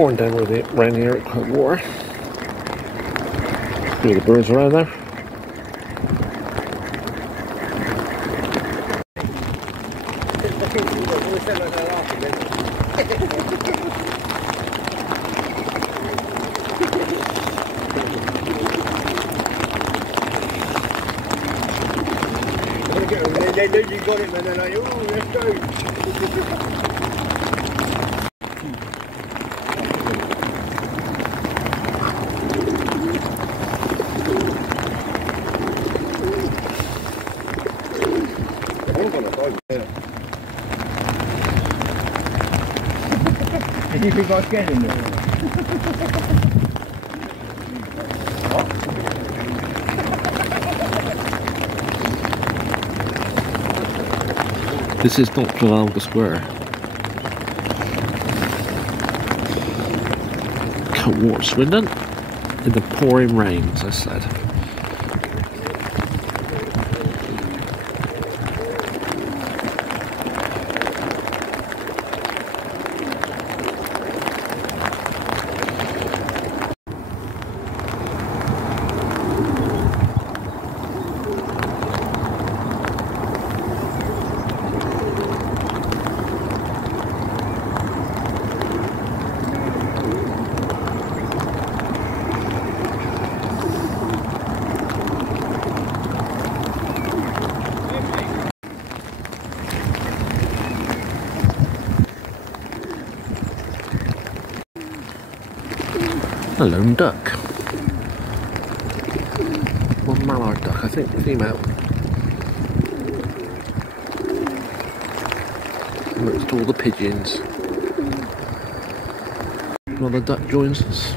pouring down around here at Coate Water. See the birds around there. They knew you got it, and they're like, oh, let's go. Did you think I was getting there? This is not Trafalgar Square. Coate Water, Swindon, in the pouring rain, as I said. A lone duck. One mallard duck, I think, female. Next to all the pigeons. Another duck joins us.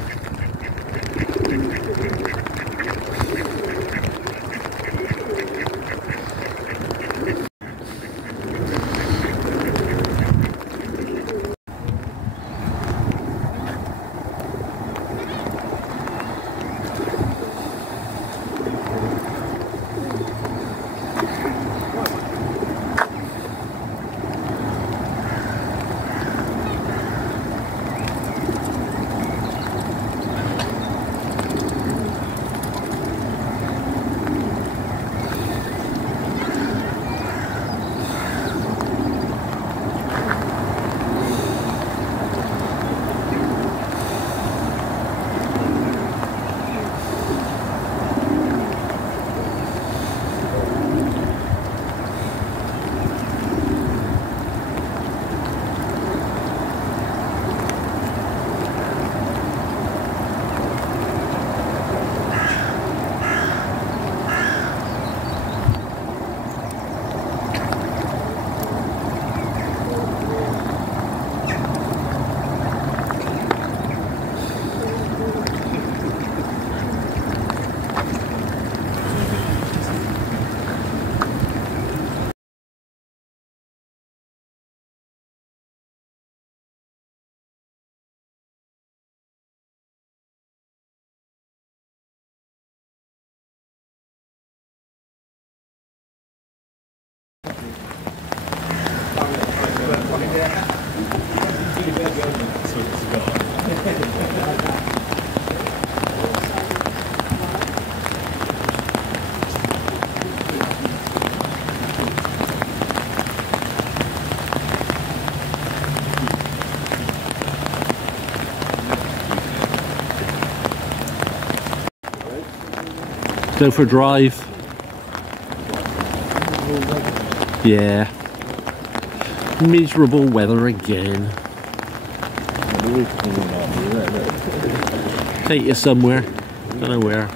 Go for a drive. Yeah. Miserable weather again. Take you somewhere. Don't know where.